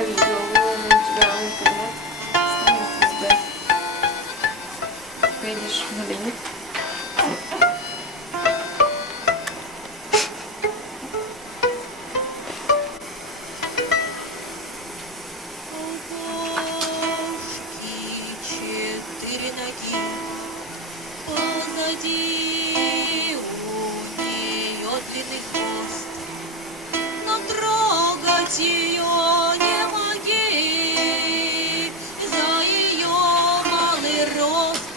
на видео. Вон у тебя интернет. Станет СБ. Пойдешь в нулевых. Позади у нее длинный хвост, но трогать ее не моги. За ее малый рост,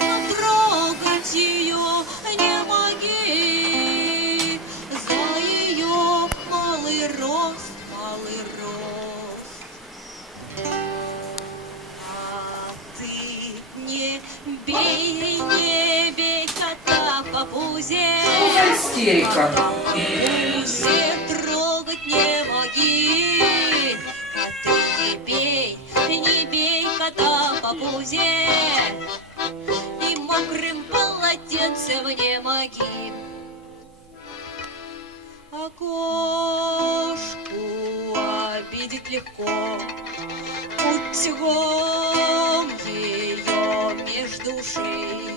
но трогать ее не моги. За ее малый рост. Не бей кота по пузе. Что за истерика? Пузе трогать не моги. А ты не бей кота по пузе. И мокрым полотенцем не моги. А кошку обидеть легко. Утюгом ее между ушей